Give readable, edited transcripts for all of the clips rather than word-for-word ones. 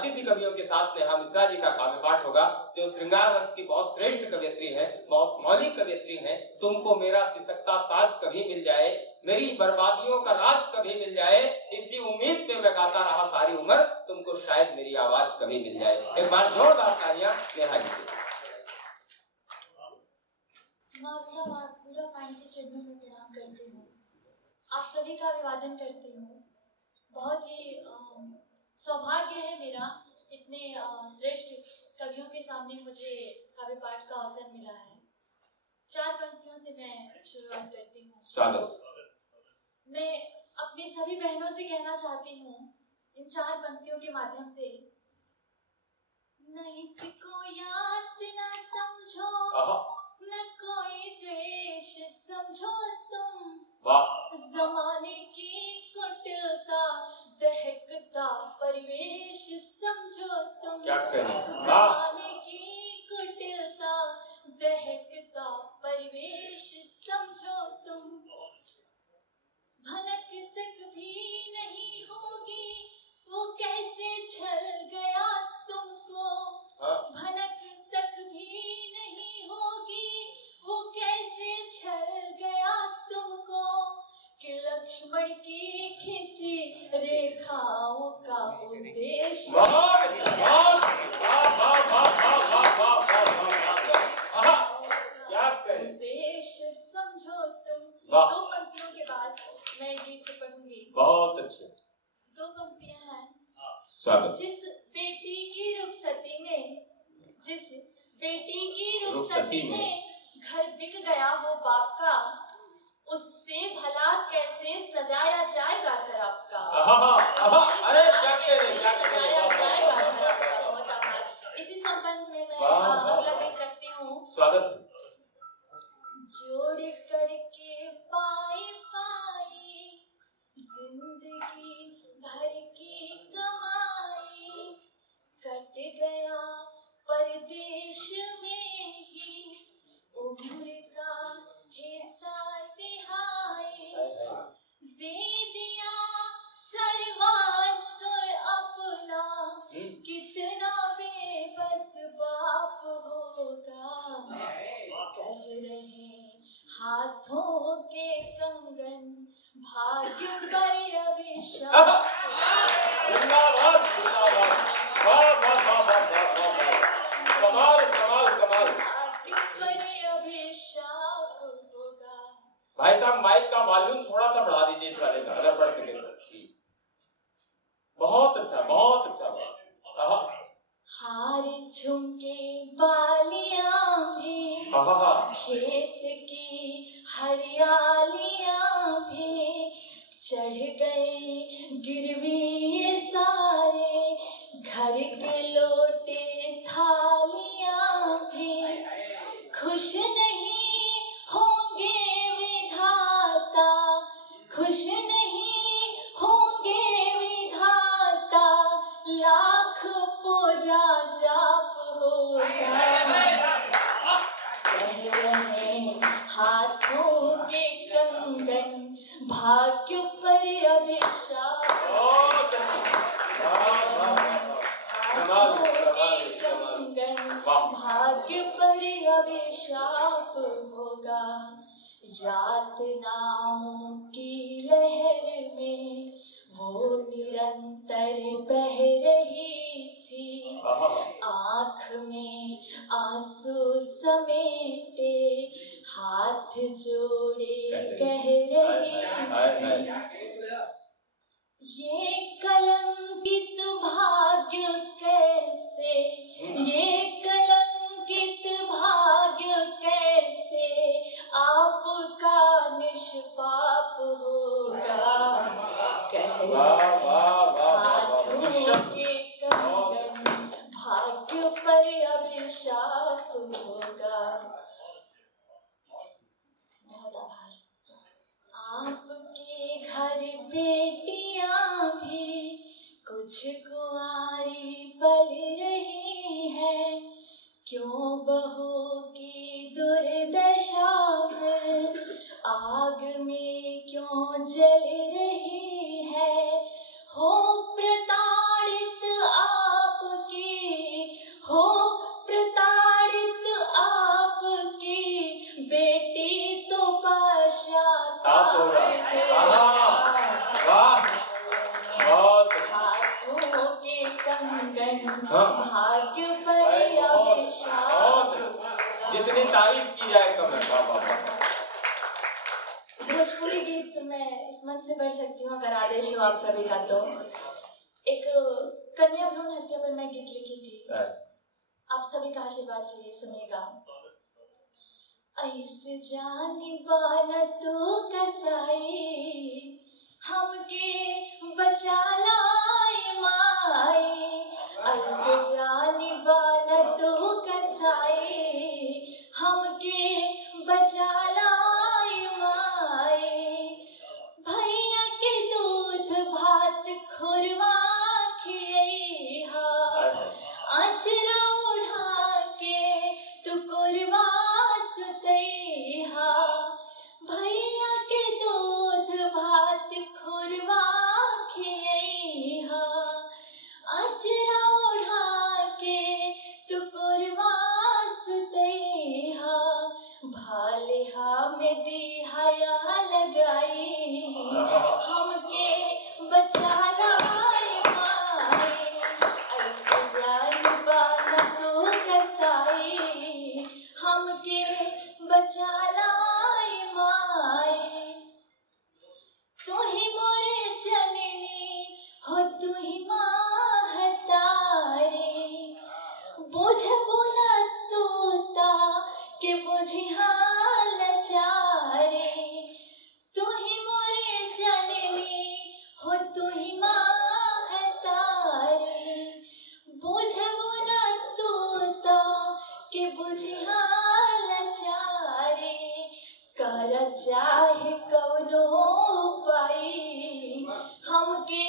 अतिथि कवियों के साथ नेहा मिश्रा जी का काव्य पाठ होगा, जो श्रृंगार रस की बहुत श्रेष्ठ कवियत्री है, बहुत मौलिक कवियत्री है। तुमको मेरा सिसकता साज कभी मिल जाए, मेरी बर्बादियों का राज कभी मिल जाए, इसी उम्मीद पे मैं गाता रहा सारी उम्र, तुमको शायद मेरी आवाज कभी मिल जाए। एक बार जोरदार तालियां नेहा जी के। पूरा पानी के चरणों में प्रणाम करती हूँ। आप सभी का अभिवादन करती हूँ। बहुत ही सौभाग्य है मेरा, इतने श्रेष्ठ कवियों के सामने मुझे काव्य पाठ का अवसर मिला है। 4 पंक्तियों से मैं शुरुआत करती हूँ। स्वागत। मैं अपनी सभी बहनों से कहना चाहती हूँ इन 4 पंक्तियों के माध्यम से, न इसको याद न समझो, न कोई द्वेष समझो तुम, जमाने की कुटिलता दहकता परिवेश समझो तुम। क्या करें? जमाने की कुटिलता दहकता परिवेश समझो तुम। भनक तक भी नहीं होगी वो कैसे छल गया तुमको, भनक तक भी नहीं होगी वो कैसे छल गया तुमको, कि लक्ष्मण की खिंची रेखाओं का उद्देश्य उद्देश्य समझो तुम। 2 पंक्तियों के बाद मैं गीत पढ़ूंगी। बहुत अच्छे। 2 पंक्तियां हैं। स्वागत। जिस बेटी की रुखसती में, जिस बेटी की रुखसती में घर बिक गया हो बाप का, उससे भला कैसे सजाया जाएगा घर आपका। अरे क्या कह रहे, क्या कह रहे, सजाया जाएगा घर आपका। बहुत आभार। इसी संबंध में मैं अगला गीत रखती हूँ। स्वागत। जोड़ करके पाई पाई जिंदगी भर की कमाई, कट गया परदेश में ही उम्र का हिस्सा तिहाई, दे दिया सर्वस्व अपना, कितना बेबस बाप होगा। कह रहे हाथों के कंगन भाग्य पर अभिशाप। जिंदाबाद जिंदाबाद। कमाल कमाल कमाल। भाग्य पर अभिशाप होगा। भाई साहब माइक का वॉल्यूम थोड़ा सा बढ़ा दीजिए इस वाले का, अगर बढ़ सके तो। बहुत अच्छा बहुत अच्छा। हार झुमके बालियां भी, खेत की हरियालियां भी, चढ़ गए गिरवी ये सारे घर के लोटे थालियां भी, खुश नहीं होंगे विधाता, खुश नहीं होंगे विधाता, लाख पूजा जाप होगा। कह रहे हाथों के कंगन भाग्य पर अभिशाप। हाथों के कंगन भाग्य पर अभिशाप होगा। यातनाओं की लहर में वो निरंतर बह रही थी, आँख में आंसू समेटे हाथ जोड़े कह रही थी, ये कलंकित भाग्य कैसे, ये कलंकित भाग्य कैसे आपका निष्पाप होगा। कह हाथों के कंगन भाग्य पर अभिशाप होगा। बहुत आभार। आपके घर बेटियां भी कुछ कुंवारी पूरा। वाह, बहुत अच्छा। हाथों के कंगन हाँ। भाग्य पर बहुत अच्छा। जितनी तारीफ की जाए कम है। वाह वाह वाह। भोजपुरी गीत मैं इस मन से पढ़ सकती हूँ अगर आदेश हो आप सभी का। तो एक कन्या भ्रूण हत्या पर मैं गीत लिखी थी, आप सभी का आशीर्वाद चाहिए, सुनिएगा। ऐसे जानी बाना तू कसाई, हमके बचा लाई माई। ऐसे जानी बाना तू कसाई, हमके बचा लाई माई। भैया के दूध भात खुरवा खियैहा, आचरा उड़ा के तू कुरवा सुतैहा। भैया के दूध भात खुरवा खियैहा, आचरा उड़ा के तू कुरवा सुतैहा। भालिहा में दिहाया लगाई, हमके बचा लाई माई। ऐसे जान बाना तू कसाई, हमके बचा लाई माई। तू ही मोरे जननी हो, तू ही माँ तारी। बुझबो न तूता के बुझिहा लाचारी। तू ही मोरे जननी हो, तू ही माँ तारी। बुझबो न तूता के बुझिहा लाचारी। कर चाहे कवनो उपाय, हमके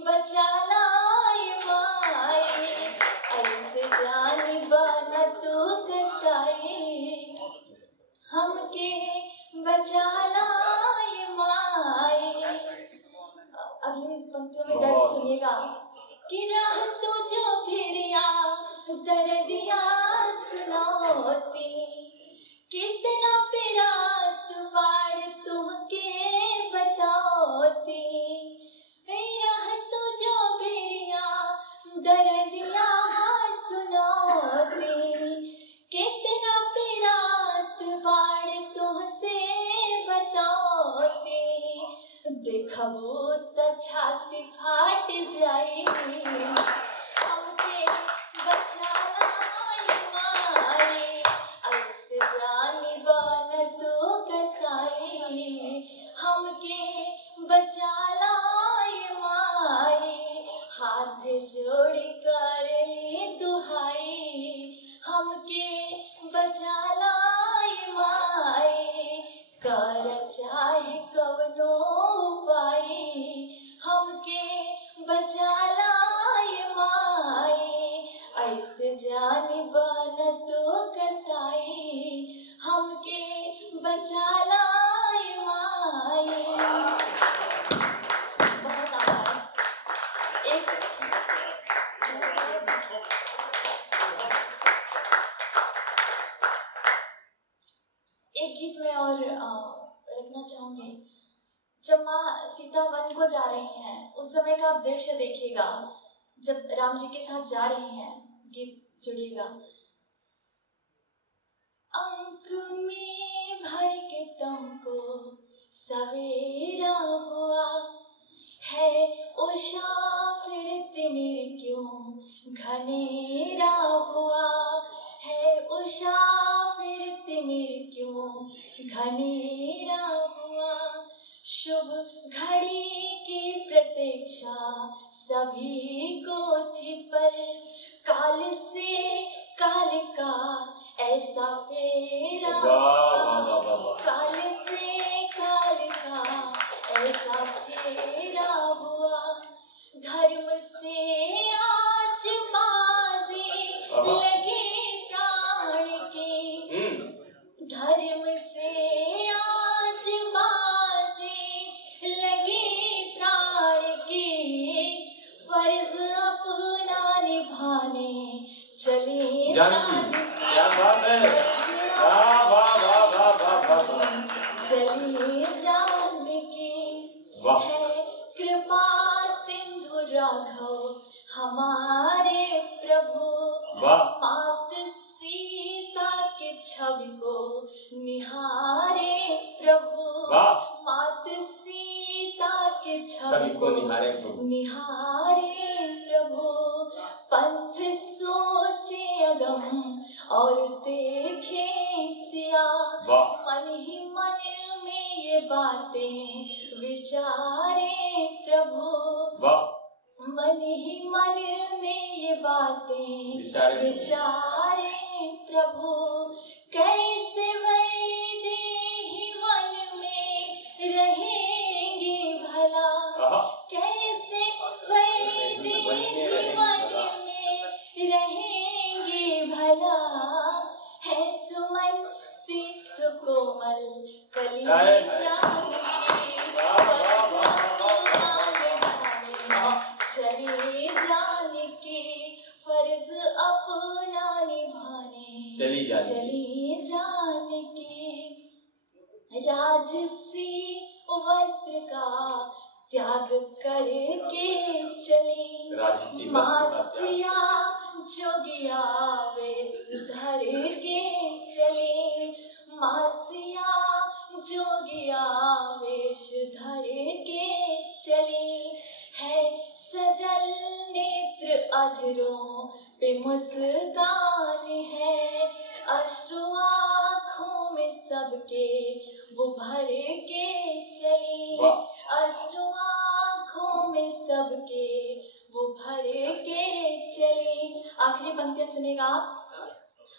बचा लाई माई। ऐसे जानी बाना तू कसाई, हमके बचा लाई माई। अगली पंक्तियों में दर्द सुनिएगा कि राह तो जो फिरिया दर्दिया सुनाती। कितना पिरात बार तुहके बताती। राह तो जो फिरिया दर्दिया सुनाती। कितना पिरात बार तुहसे बताती। देखबो त छाती फाट जाई, हमके बचा लाई माई। ऐसे जानी बाना तू कसाई, हमके बचा लाई माई। हाथ जोड़ कर ली दुहाई, हमके बचा लाई माई। कर चाहे कवनो उपाय, हमके बचा लाई माई। ऐसे जानी बाना तू कसाई, हमके बचा लाई माई। बहुत आभार। एक गीत में और रखना चाहूंगी। जब माँ सीता वन को जा रही हैं, उस समय का आप दृश्य देखिएगा। जब राम जी के साथ जा रही हैं, गीत जुड़िएगा। अंक में भर के तुमको सवेरा हुआ है, उषा फिर तिमिर क्यों घनेरा हुआ है। उषा फिर तिमिर क्यों घनेरा हुआ। शुभ घड़ी की प्रतीक्षा सभी को थी, पर काल से काल का ऐसा फेरा। काल से काल का ऐसा फेरा हुआ। धर्म से आज बाजी लगी प्राण की। धर्म से आज बाजी लगी प्राण की। फर्ज अपना निभाने चली जानकी। क्या बात है। वाह वाह वाह वाह वाह वाह। वाह। है कृपा सिंधु राघव हमारे प्रभु। वाह। मात सीता के छवि को निहारे प्रभु। वाह। मात सीता के छवि छवि को निहारे प्रभु। निहारे प्रभु। पंथ सोचे अगम और देखे सिया। वाह। मन ही मन में ये बातें विचारे प्रभु। वाह। मन ही मन में ये बातें विचारे प्रभु। कैसे वैदेही वन में रहेंगे भला। कैसे वैदेही वन में रहेंगे भला। है सुमन सी सुकोमल कली जान के चले जान के फर्ज अपना निभाने। चली जान के राजसी वस्त्र का त्याग करके चली। राजसी मासिया जोगिया वेश धर के चली। मासिया जोगिया वेश धर के चली। है सजल नेत्र अधरों पे मुस्कान है। अश्रु आँखों में सबके वो भर के चली। अश्रु आँखों में सबके वो भर के चली। आखिरी पंक्तियां सुनेगा आप।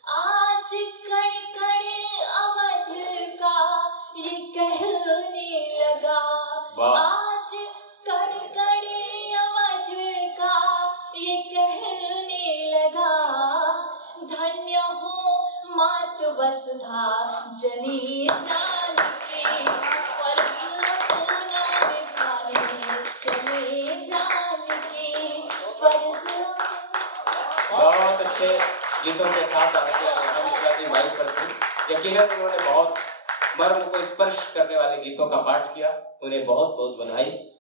आज कण कण अवध का ये कहने लगा। आज कण कण अवध का ये कहने लगा। धन्य हो मात वसुधा जनी जान के फर्ज अपना निभाने चले जान के फर्ज। बहुत अच्छे गीतों के साथ आगे नेहा मिश्रा जी माइक पर थी। यकीनन उन्होंने बहुत मर्म को स्पर्श करने वाले गीतों का पाठ किया। उन्हें बहुत बहुत बधाई।